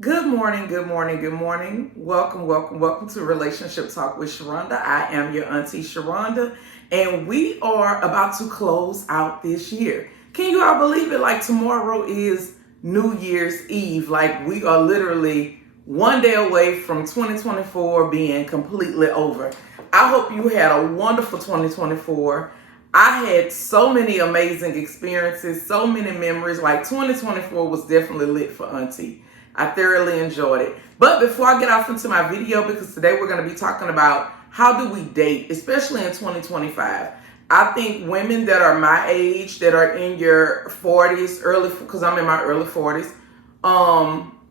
Good morning, good morning, good morning. Welcome to Relationship Talk with Sharonda. I am your auntie Sharonda, and we are about to close out this year. Can you all believe it? Like tomorrow is New Year's Eve. Like we are literally one day away from 2024 being completely over. I hope you had a wonderful 2024. I had so many amazing experiences, so many memories. Like 2024 was definitely lit for auntie. I thoroughly enjoyed it. But before I get off into my video, because today we're going to be talking about how do we date, especially in 2025. I think women that are my age, that are in your 40s, because I'm in my early 40s,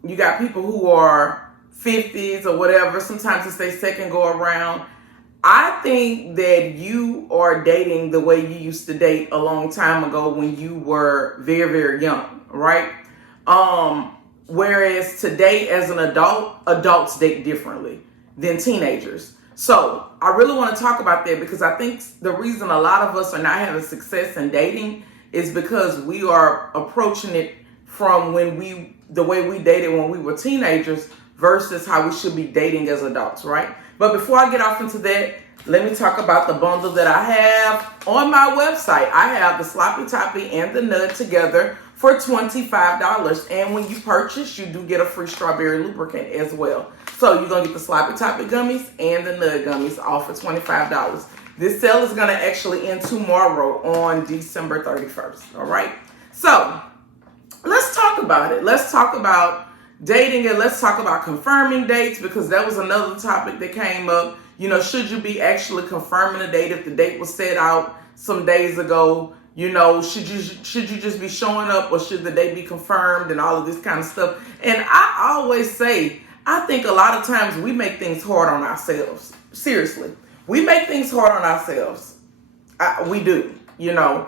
you got people who are 50s or whatever. Sometimes it's their second go around. I think that you are dating the way you used to date a long time ago when you were very, very young, right? Whereas today, as an adult, adults date differently than teenagers. So I really want to talk about that because I think the reason a lot of us are not having success in dating is because we are approaching it from the way we dated when we were teenagers versus how we should be dating as adults, right? But before I get off into that, let me talk about the bundle that I have on my website. I have the Sloppy Toppy and the Nut together for $25. And when you purchase, you do get a free strawberry lubricant as well. So you're going to get the Sloppy Toppy gummies and the Nut gummies all for $25. This sale is going to actually end tomorrow on December 31st. All right. So let's talk about it. Let's talk about dating and let's talk about confirming dates because that was another topic that came up. You know, should you be actually confirming a date if the date was set out some days ago? You know, should you just be showing up or should the date be confirmed and all of this kind of stuff? And I always say, I think a lot of times we make things hard on ourselves. Seriously, we make things hard on ourselves. We do, you know.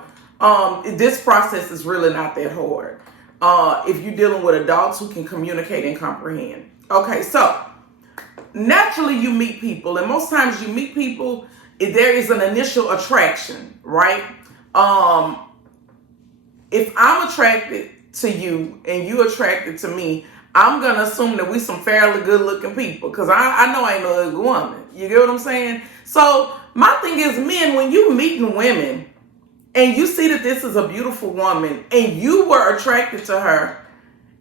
This process is really not that hard. If you're dealing with adults who can communicate and comprehend. Okay, so naturally you meet people, and most times you meet people, there is an initial attraction, right? If I'm attracted to you and you attracted to me, I'm gonna assume that we some fairly good looking people because I know I ain't no ugly woman. You get what I'm saying? So my thing is, men, when you meeting women and you see that this is a beautiful woman and you were attracted to her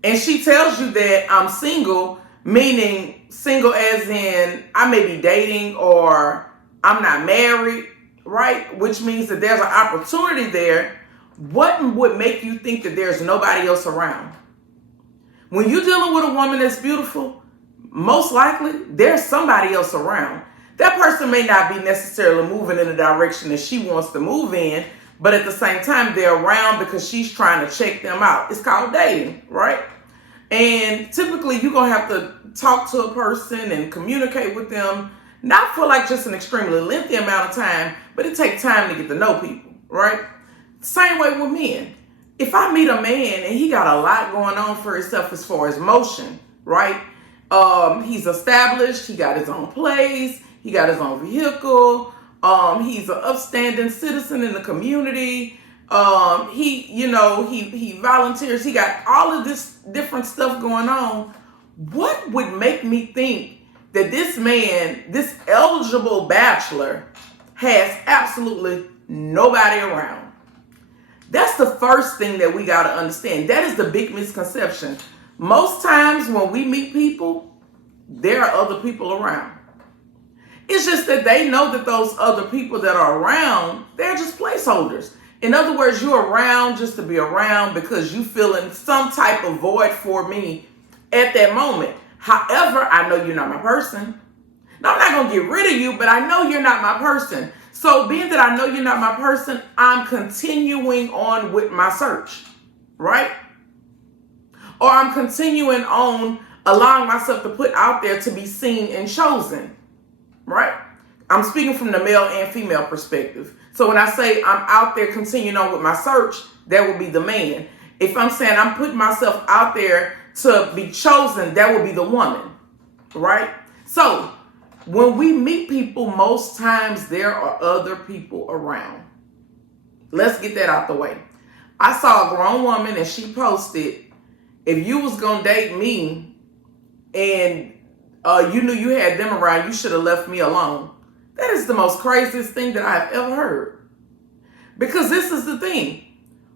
and she tells you that I'm single, meaning single as in I may be dating or I'm not married, right? Which means that there's an opportunity there. What would make you think that there's nobody else around? When you're dealing with a woman that's beautiful, most likely there's somebody else around. That person may not be necessarily moving in the direction that she wants to move in, but at the same time, they're around because she's trying to check them out. It's called dating, right? And typically, you're going to have to talk to a person and communicate with them, not for like just an extremely lengthy amount of time, but it takes time to get to know people, right? Same way with men. If I meet a man and he got a lot going on for himself as far as motion, right? He's established, he got his own place, he got his own vehicle, he's an upstanding citizen in the community. He volunteers. He got all of this different stuff going on. What would make me think that this man, this eligible bachelor, has absolutely nobody around? That's the first thing that we got to understand. That is the big misconception. Most times when we meet people, there are other people around. It's just that they know that those other people that are around, they're just placeholders. In other words, you're around just to be around because you feeling some type of void for me at that moment. However, I know you're not my person. Now, I'm not going to get rid of you, but I know you're not my person. So being that I know you're not my person, I'm continuing on with my search, right? Or I'm continuing on allowing myself to put out there to be seen and chosen. Right? I'm speaking from the male and female perspective. So when I say I'm out there continuing on with my search, that would be the man. If I'm saying I'm putting myself out there to be chosen, that would be the woman. Right? So when we meet people, most times there are other people around. Let's get that out the way. I saw a grown woman and she posted, if you was going to date me, and you knew you had them around, you should have left me alone. That is the most craziest thing that I've ever heard. Because this is the thing.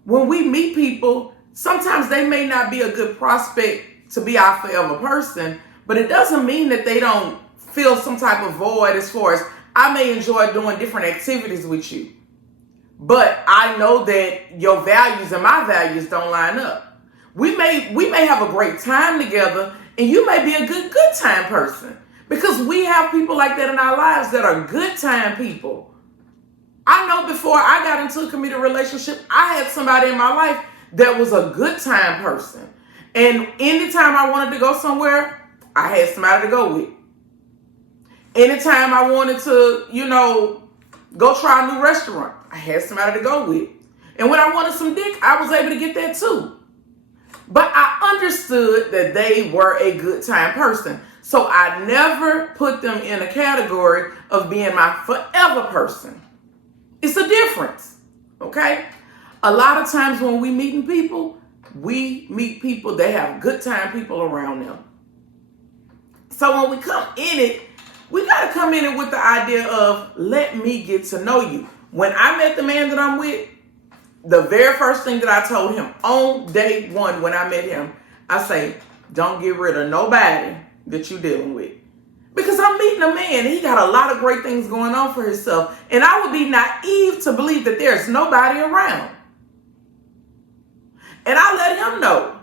When we meet people, sometimes they may not be a good prospect to be our forever person, but it doesn't mean that they don't feel some type of void as far as I may enjoy doing different activities with you. But I know that your values and my values don't line up. We may have a great time together, and you may be a good time person, because we have people like that in our lives that are good time people. I know before I got into a committed relationship, I had somebody in my life that was a good time person. And anytime I wanted to go somewhere, I had somebody to go with. Anytime I wanted to, go try a new restaurant, I had somebody to go with. And when I wanted some dick, I was able to get that too. But I understood that they were a good time person. So I never put them in a category of being my forever person. It's a difference, okay? A lot of times when we meet people that have good time people around them. So when we come in it, we got to come in it with the idea of, let me get to know you. When I met the man that I'm with, the very first thing that I told him on day one when I met him, I say, don't get rid of nobody that you're dealing with. Because I'm meeting a man, and he got a lot of great things going on for himself. And I would be naive to believe that there's nobody around. And I let him know.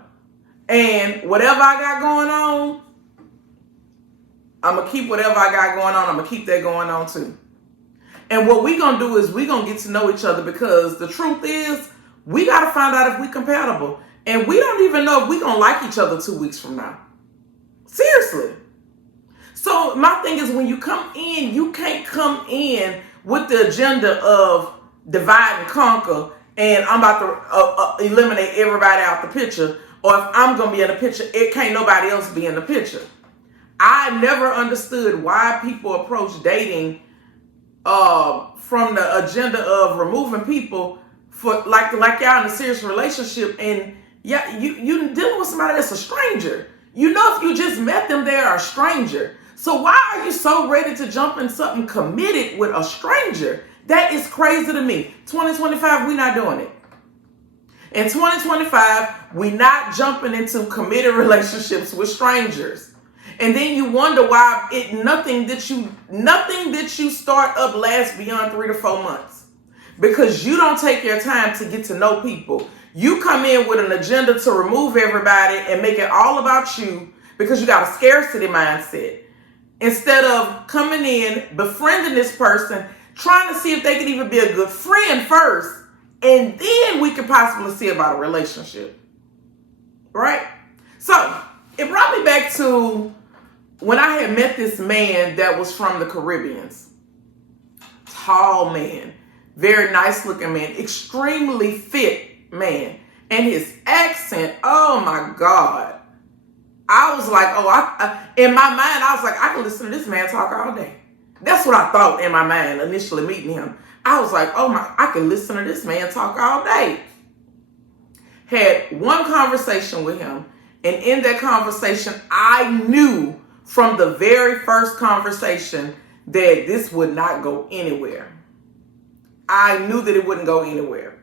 And whatever I got going on, I'm going to keep whatever I got going on. I'm going to keep that going on too. And what we're going to do is we're going to get to know each other, because the truth is we got to find out if we're compatible. And we don't even know if we're going to like each other 2 weeks from now. Seriously. So my thing is, when you come in, you can't come in with the agenda of divide and conquer, and I'm about to eliminate everybody out the picture. Or if I'm going to be in the picture, it can't nobody else be in the picture. I never understood why people approach dating from the agenda of removing people for like y'all in a serious relationship, and yeah, you dealing with somebody that's a stranger. If you just met them, they're a stranger. So why are you so ready to jump in something committed with a stranger? That is crazy to me. 2025, we're not doing it. In 2025, we're not jumping into committed relationships with strangers. And then you wonder why nothing that you start up lasts beyond 3 to 4 months. Because you don't take your time to get to know people. You come in with an agenda to remove everybody and make it all about you, because you got a scarcity mindset. Instead of coming in, befriending this person, trying to see if they could even be a good friend first, and then we could possibly see about a relationship. Right? So it brought me back to when I had met this man that was from the Caribbean. Tall man, very nice looking man, extremely fit man. And his accent, oh my God. I was like, in my mind, I was like, I can listen to this man talk all day. That's what I thought in my mind initially meeting him. I was like, I can listen to this man talk all day. Had one conversation with him. And in that conversation, I knew from the very first conversation that this would not go anywhere. I knew that it wouldn't go anywhere.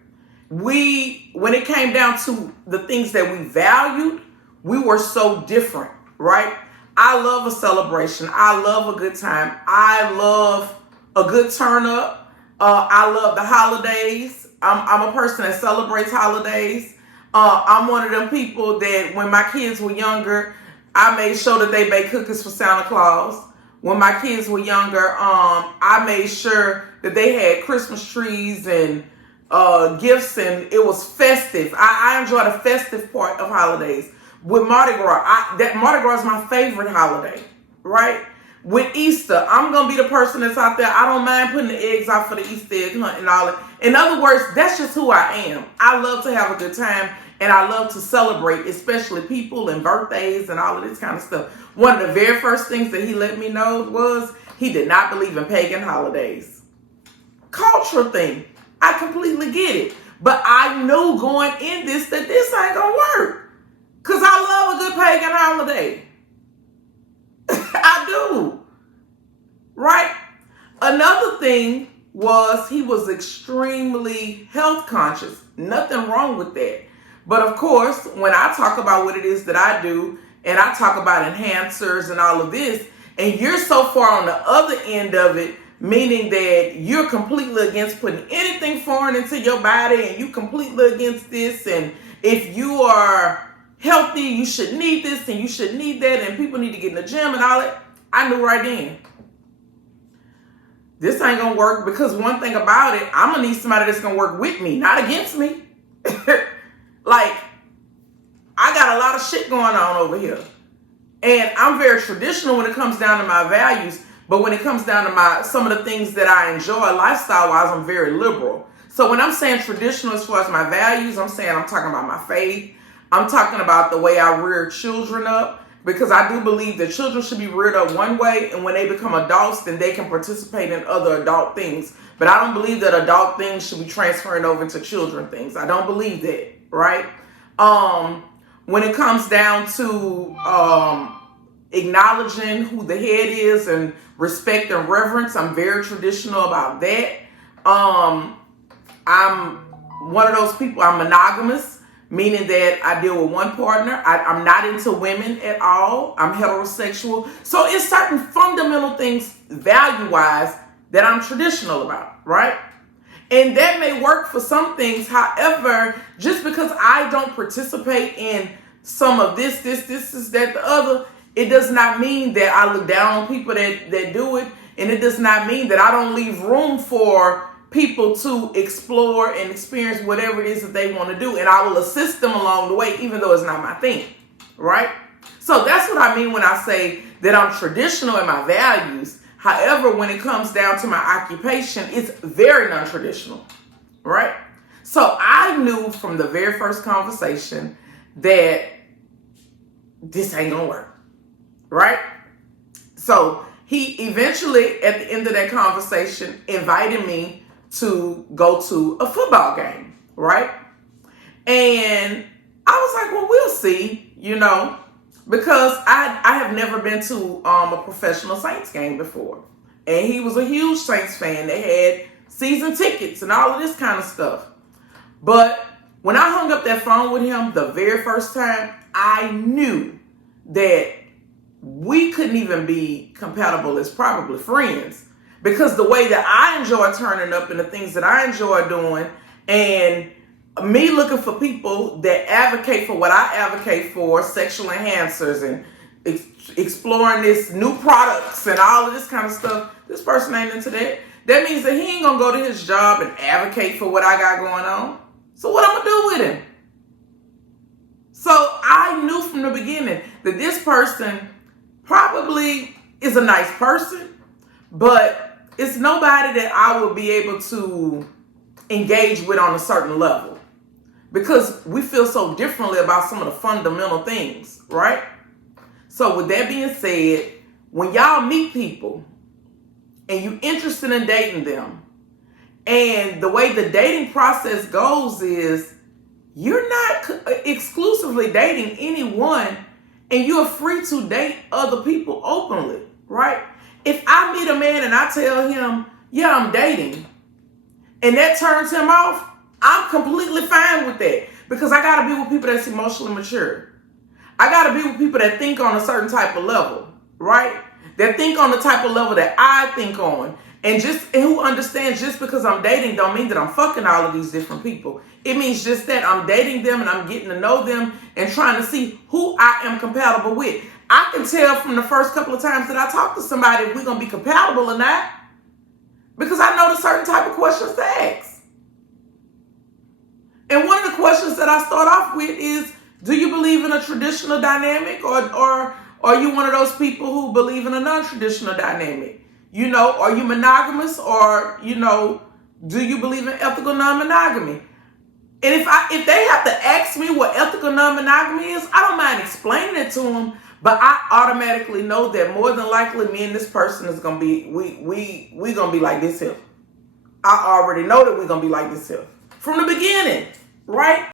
When it came down to the things that we valued, we were so different, right? I love a celebration. I love a good time. I love a good turn up. I love the holidays. I'm a person that celebrates holidays. I'm one of them people that when my kids were younger, I made sure that they baked cookies for Santa Claus. When my kids were younger, I made sure that they had Christmas trees and gifts, and it was festive. I enjoy the festive part of holidays. With Mardi Gras, Mardi Gras is my favorite holiday, right? With Easter, I'm going to be the person that's out there. I don't mind putting the eggs out for the Easter egg hunt and all that. In other words, that's just who I am. I love to have a good time, and I love to celebrate, especially people and birthdays and all of this kind of stuff. One of the very first things that he let me know was he did not believe in pagan holidays. Cultural thing. I completely get it. But I knew going in this that this ain't going to work. Because I love a good pagan holiday. do, right? Another thing was he was extremely health conscious. Nothing wrong with that. But of course, when I talk about what it is that I do, and I talk about enhancers and all of this, and you're so far on the other end of it, meaning that you're completely against putting anything foreign into your body, and you completely against this, and if you are healthy, you should need this and you should need that, and people need to get in the gym and all that. I knew right then, this ain't gonna work, because one thing about it, I'm gonna need somebody that's gonna work with me, not against me. Like, I got a lot of shit going on over here. And I'm very traditional when it comes down to my values, but when it comes down to some of the things that I enjoy lifestyle-wise, I'm very liberal. So when I'm saying traditional as far as my values, I'm talking about my faith. I'm talking about the way I rear children up, because I do believe that children should be reared up one way, and when they become adults, then they can participate in other adult things. But I don't believe that adult things should be transferring over into children things. I don't believe that, right? When it comes down to acknowledging who the head is and respect and reverence, I'm very traditional about that. I'm one of those people, I'm monogamous, meaning that I deal with one partner. I'm not into women at all. I'm heterosexual. So it's certain fundamental things value-wise that I'm traditional about, right? And that may work for some things. However, just because I don't participate in some of this, that, the other, it does not mean that I look down on people that do it. And it does not mean that I don't leave room for people to explore and experience whatever it is that they want to do. And I will assist them along the way, even though it's not my thing, right? So that's what I mean when I say that I'm traditional in my values. However, when it comes down to my occupation, it's very non-traditional, right? So I knew from the very first conversation that this ain't gonna work, right? So he eventually, at the end of that conversation, invited me to go to a football game, right? And I was like, well, we'll see, because I have never been to a professional Saints game before. And he was a huge Saints fan. They had season tickets and all of this kind of stuff. But when I hung up that phone with him the very first time, I knew that we couldn't even be compatible as probably friends, because the way that I enjoy turning up and the things that I enjoy doing, and me looking for people that advocate for what I advocate for, sexual enhancers and exploring this new products and all of this kind of stuff, this person ain't into that. That means that he ain't gonna go to his job and advocate for what I got going on. So what I'm gonna do with him? So I knew from the beginning that this person probably is a nice person, but it's nobody that I would be able to engage with on a certain level, because we feel so differently about some of the fundamental things, right? So with that being said, when y'all meet people and you're interested in dating them, and the way the dating process goes is you're not exclusively dating anyone, and you're free to date other people openly, right? If I meet a man and I tell him, yeah, I'm dating, and that turns him off, I'm completely fine with that, because I got to be with people that's emotionally mature. I got to be with people that think on a certain type of level, right? That think on the type of level that I think on. And who understands just because I'm dating don't mean that I'm fucking all of these different people. It means just that I'm dating them and I'm getting to know them and trying to see who I am compatible with. I can tell from the first couple of times that I talk to somebody if we're going to be compatible or not, because I know the certain type of questions to ask. And one of the questions that I start off with is, do you believe in a traditional dynamic, or are you one of those people who believe in a non-traditional dynamic? Are you monogamous, or, do you believe in ethical non-monogamy? And if they have to ask me what ethical non-monogamy is, I don't mind explaining it to them, but I automatically know that more than likely me and this person is going to be, we going to be like this here. I already know that we're going to be like this here from the beginning, right?